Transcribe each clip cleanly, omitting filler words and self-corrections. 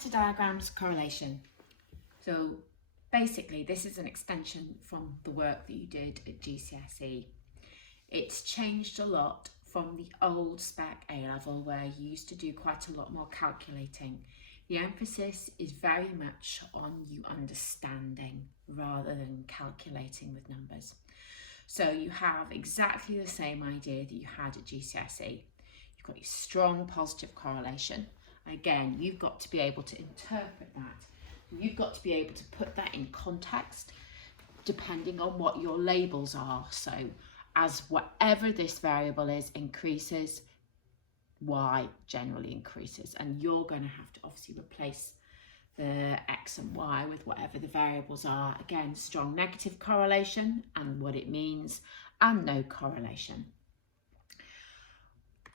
scatter diagrams correlation. So basically this is an extension from the work that you did at GCSE. It's changed a lot from the old spec A-level where you used to do quite a lot more calculating. The emphasis is very much on you understanding rather than calculating with numbers. So you have exactly the same idea that you had at GCSE. You've got your strong positive correlation. Again, you've got to be able to interpret that. You've got to be able to put that in context depending on what your labels are. So as whatever this variable is increases, y generally increases, and you're going to have to obviously replace the x and y with whatever the variables are. Again, strong negative correlation and what it means, and no correlation.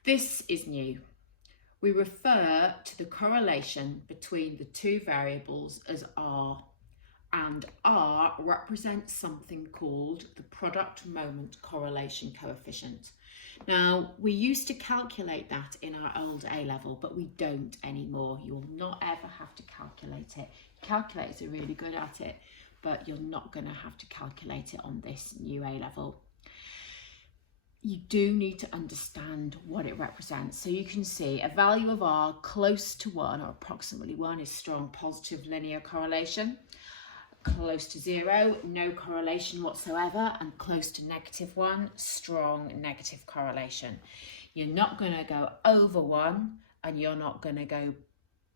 This is new. We refer to the correlation between the two variables as r, and r represents something called the product moment correlation coefficient. Now, we used to calculate that in our old A-level, but we don't anymore. You'll not ever have to calculate it. Calculators are really good at it, but you're not going to have to calculate it on this new A-level. You do need to understand what it represents. So you can see a value of r close to 1 or approximately 1 is strong positive linear correlation. Close to 0, no correlation whatsoever, and close to -1, strong negative correlation. You're not going to go over 1 and you're not going to go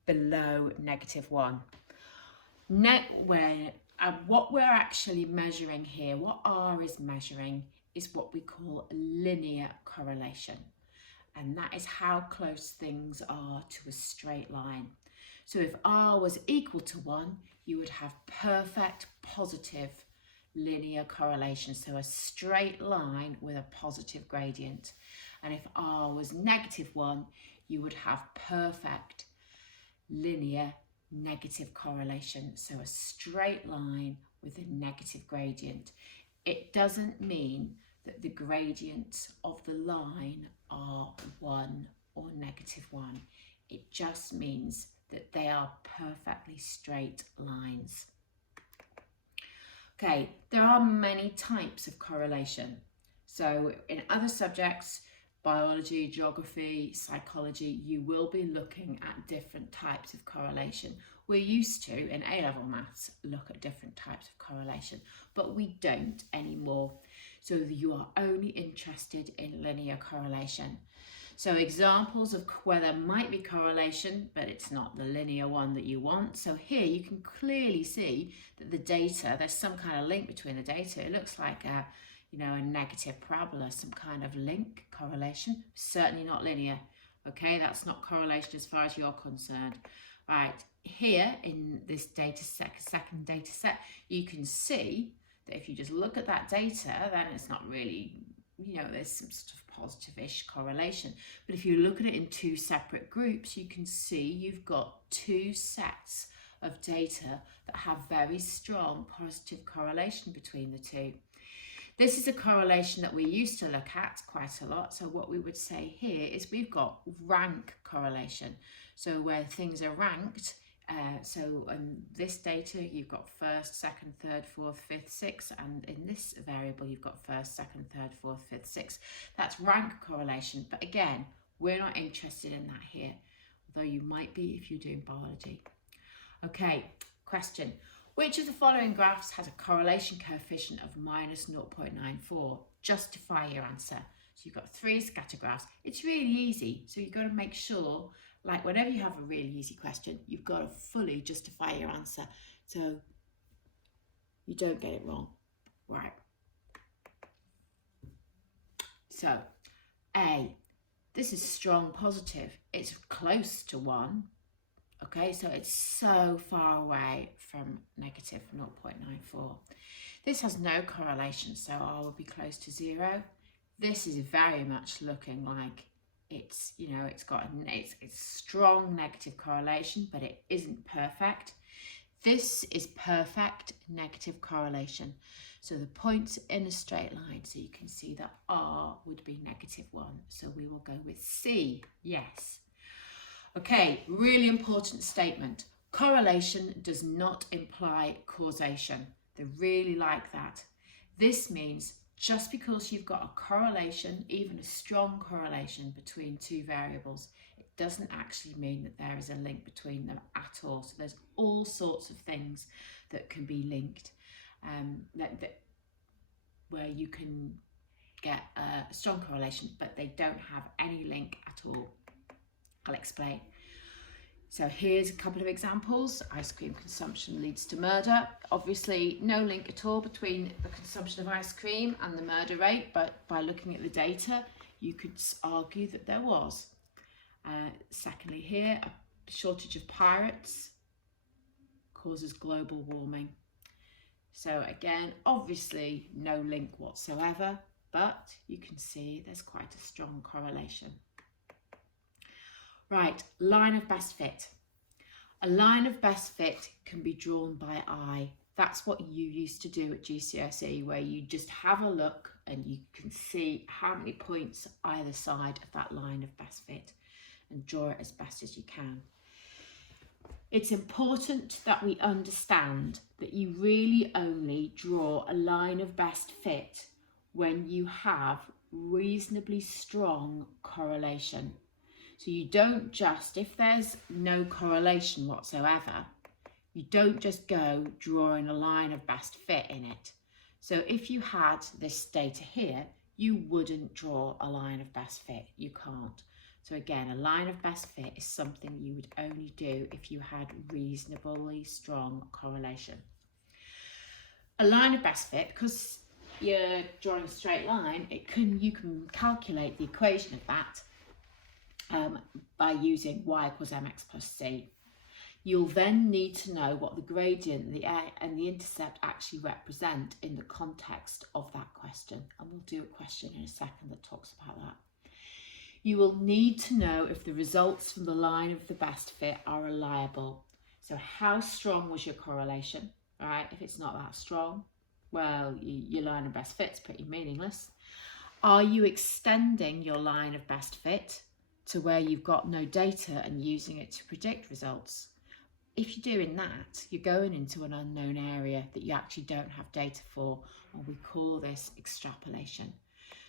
below -1. What we're actually measuring here, what R is measuring, is what we call linear correlation, and that is how close things are to a straight line. So if R was equal to 1, you would have perfect positive linear correlation, so a straight line with a positive gradient. And if R was -1, you would have perfect linear negative correlation, so a straight line with a negative gradient. It doesn't mean that the gradients of the line are 1 or -1. It just means that they are perfectly straight lines. Okay, there are many types of correlation. So in other subjects, biology, geography, psychology, you will be looking at different types of correlation. We're used to, in A-level maths, look at different types of correlation, but we don't anymore. So you are only interested in linear correlation. So examples of where there might be correlation, but it's not the linear one that you want. So here you can clearly see that the data, there's some kind of link between the data. It looks like a negative parabola, some kind of link, correlation, certainly not linear. Okay, that's not correlation as far as you're concerned. Right, here in this second data set, you can see that if you just look at that data, then it's not really, there's some sort of positive-ish correlation. But if you look at it in two separate groups, you can see you've got two sets of data that have very strong positive correlation between the two. This is a correlation that we used to look at quite a lot. So what we would say here is we've got rank correlation. So where things are ranked, so in this data, you've got first, second, third, fourth, fifth, sixth, and in this variable, you've got first, second, third, fourth, fifth, sixth. That's rank correlation, but again, we're not interested in that here, although you might be if you're doing biology. Okay, question. Which of the following graphs has a correlation coefficient of -0.94? Justify your answer. So you've got 3 scatter graphs. It's really easy, so you've got to make sure, like whenever you have a really easy question, you've got to fully justify your answer so you don't get it wrong. Right. So, A, this is strong positive. It's close to 1. Okay, so it's so far away from -0.94. This has no correlation, so R will be close to 0. This is very much looking like it's, it's strong negative correlation, but it isn't perfect. This is perfect negative correlation. So the points in a straight line, so you can see that R would be -1. So we will go with C, yes. Okay, really important statement. Correlation does not imply causation. They really like that. This means just because you've got a correlation, even a strong correlation between two variables, it doesn't actually mean that there is a link between them at all. So there's all sorts of things that can be linked, where you can get a strong correlation, but they don't have any link at all. I'll explain. So here's a couple of examples. Ice cream consumption leads to murder. Obviously, no link at all between the consumption of ice cream and the murder rate, but by looking at the data, you could argue that there was. Secondly, here, a shortage of pirates causes global warming. So again, obviously, no link whatsoever, but you can see there's quite a strong correlation. Right, line of best fit. A line of best fit can be drawn by eye. That's what you used to do at GCSE, where you just have a look and you can see how many points either side of that line of best fit and draw it as best as you can. It's important that we understand that you really only draw a line of best fit when you have reasonably strong correlation. So you don't just, if there's no correlation whatsoever, you don't just go drawing a line of best fit in it. So if you had this data here, you wouldn't draw a line of best fit. You can't. So again, a line of best fit is something you would only do if you had reasonably strong correlation. A line of best fit, because you're drawing a straight line, you can calculate the equation of that by using y equals mx plus c. You'll then need to know what the gradient and the intercept actually represent in the context of that question. And we'll do a question in a second that talks about that. You will need to know if the results from the line of the best fit are reliable. So how strong was your correlation, right? If it's not that strong, well, your line of best fit's pretty meaningless. Are you extending your line of best fit to where you've got no data and using it to predict results? If you're doing that, you're going into an unknown area that you actually don't have data for, and we call this extrapolation.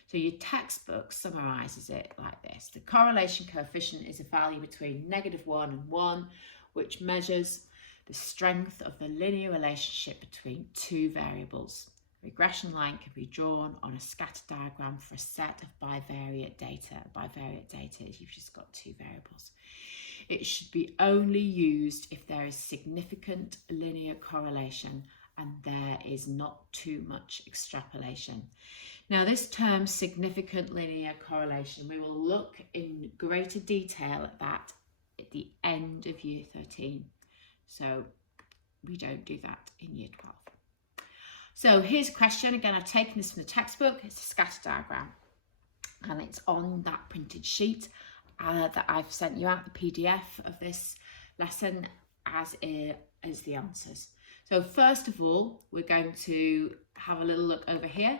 So your textbook summarises it like this. The correlation coefficient is a value between -1 and 1, which measures the strength of the linear relationship between two variables. A regression line can be drawn on a scatter diagram for a set of bivariate data. Bivariate data is you've just got two variables. It should be only used if there is significant linear correlation and there is not too much extrapolation. Now, this term significant linear correlation, we will look in greater detail at that at the end of year 13. So we don't do that in year 12. So here's a question. Again, I've taken this from the textbook. It's a scatter diagram and it's on that printed sheet that I've sent you out, the PDF of this lesson, as is the answers. So first of all, we're going to have a little look over here.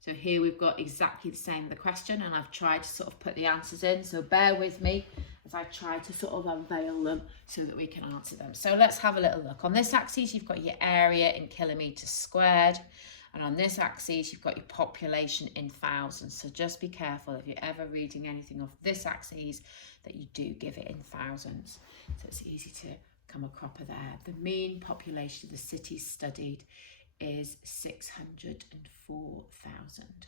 So here we've got exactly the same the question, and I've tried to sort of put the answers in. So bear with me as I try to sort of unveil them so that we can answer them. So let's have a little look. On this axis, you've got your area in kilometres squared. And on this axis, you've got your population in thousands. So just be careful if you're ever reading anything off this axis that you do give it in thousands. So it's easy to come a cropper there. The mean population of the cities studied is 604,000.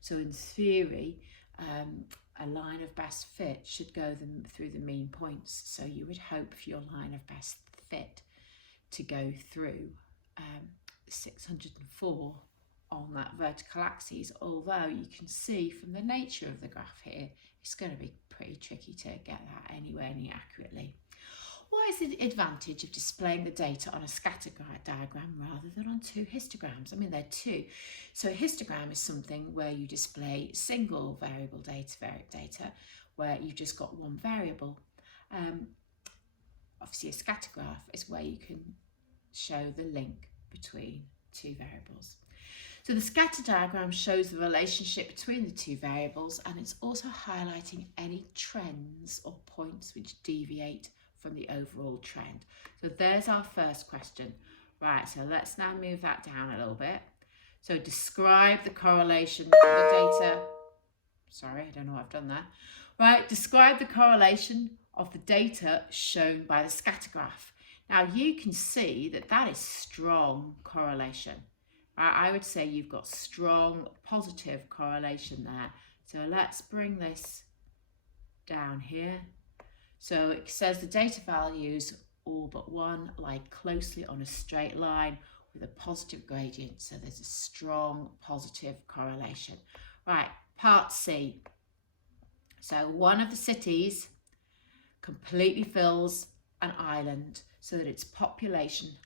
So in theory, a line of best fit should go through the mean points. So you would hope for your line of best fit to go through 604 on that vertical axis, although you can see from the nature of the graph here, it's going to be pretty tricky to get that anywhere near accurately. What is the advantage of displaying the data on a scatter diagram rather than on two histograms? I mean, they're two. So a histogram is something where you display single variable data where you've just got one variable. Obviously, a scatter graph is where you can show the link between two variables. So the scatter diagram shows the relationship between the two variables, and it's also highlighting any trends or points which deviate from the overall trend. So there's our first question. Right, so let's now move that down a little bit. So describe the correlation for the data. Sorry, I don't know what I've done there. Right, describe the correlation of the data shown by the scatter graph. Now you can see that that is strong correlation. I would say you've got strong positive correlation there. So let's bring this down here. So it says the data values, all but one, lie closely on a straight line with a positive gradient. So there's a strong positive correlation. Right, part C. So one of the cities completely fills an island so that its population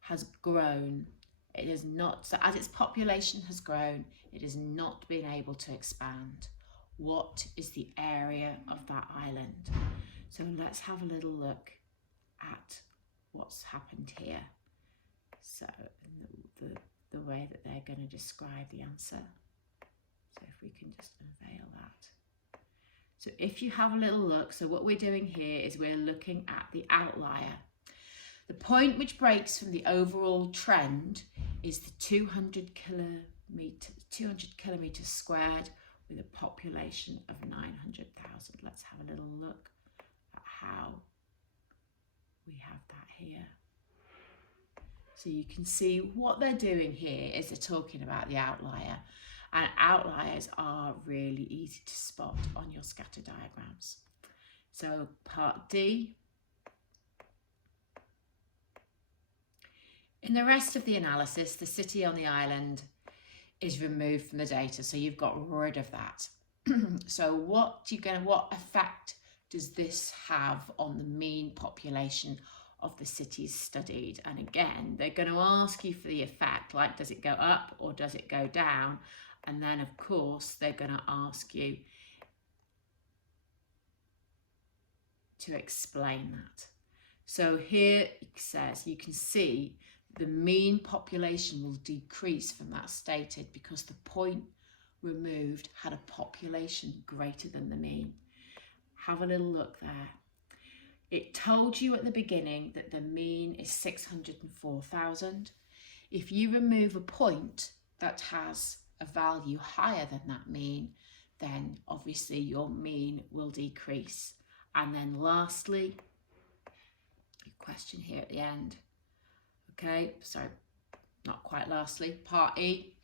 has grown. It is not, so as its population has grown, it has not been able to expand. What is the area of that island? So let's have a little look at what's happened here. So the way that they're going to describe the answer. So if we can just unveil that. So if you have a little look, so what we're doing here is we're looking at the outlier. The point which breaks from the overall trend is the 200 kilometers squared with a population of 900,000. Let's have a little look at how we have that here. So you can see what they're doing here is they're talking about the outlier, and outliers are really easy to spot on your scatter diagrams. So part D. In the rest of the analysis, the city on the island is removed from the data, so you've got rid of that. So what effect does this have on the mean population of the cities studied? And again, they're going to ask you for the effect, like does it go up or does it go down? And then of course they're going to ask you to explain that. So here it says you can see the mean population will decrease from that stated because the point removed had a population greater than the mean. Have a little look there. It told you at the beginning that the mean is 604,000. If you remove a point that has a value higher than that mean, then obviously your mean will decrease. And then lastly, a question here at the end. Okay, sorry, not quite lastly, part E.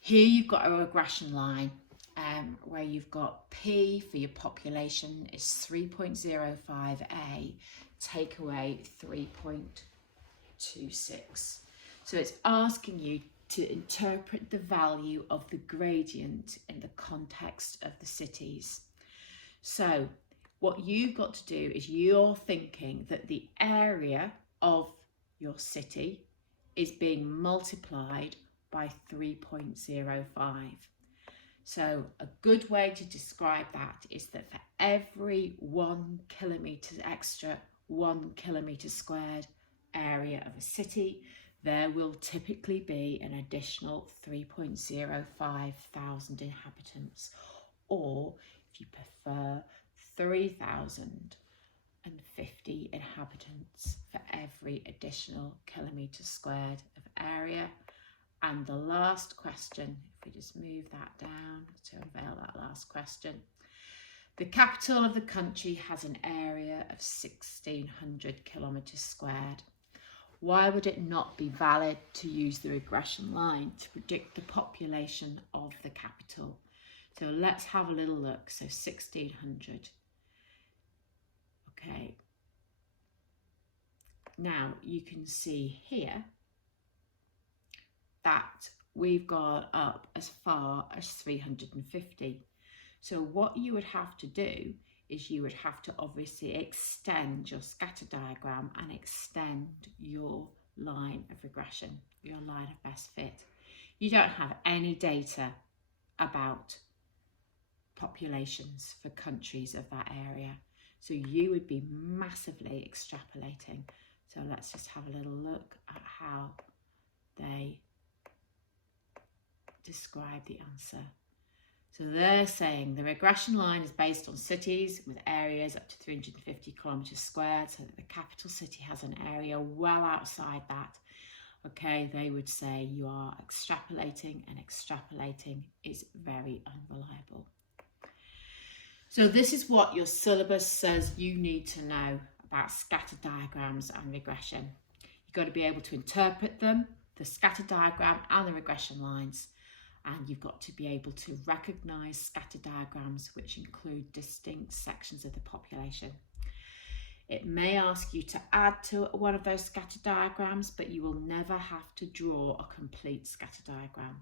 Here you've got a regression line where you've got P for your population is 3.05A, take away 3.26. So it's asking you to interpret the value of the gradient in the context of the cities. So what you've got to do is you're thinking that the area of your city is being multiplied by 3.05. So a good way to describe that is that for every 1 kilometre extra, 1 kilometre squared area of a city, there will typically be an additional 3.05 thousand inhabitants, or if you prefer, 3,050 inhabitants for every additional kilometre squared of area. And the last question, if we just move that down to unveil that last question. The capital of the country has an area of 1,600 kilometres squared. Why would it not be valid to use the regression line to predict the population of the capital? So let's have a little look. So 1,600. Okay. Now you can see here that we've got up as far as 350. So what you would have to do is you would have to obviously extend your scatter diagram and extend your line of regression, your line of best fit. You don't have any data about populations for countries of that area. So you would be massively extrapolating. So let's just have a little look at how they describe the answer. So they're saying the regression line is based on cities with areas up to 350 kilometres squared, so that the capital city has an area well outside that. Okay, they would say you are extrapolating, and extrapolating is very unreliable. So this is what your syllabus says you need to know about scatter diagrams and regression. You've got to be able to interpret them, the scatter diagram and the regression lines. And you've got to be able to recognise scatter diagrams which include distinct sections of the population. It may ask you to add to one of those scatter diagrams, but you will never have to draw a complete scatter diagram.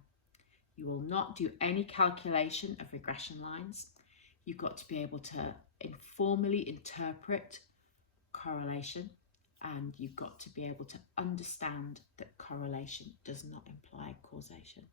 You will not do any calculation of regression lines. You've got to be able to informally interpret correlation, and you've got to be able to understand that correlation does not imply causation.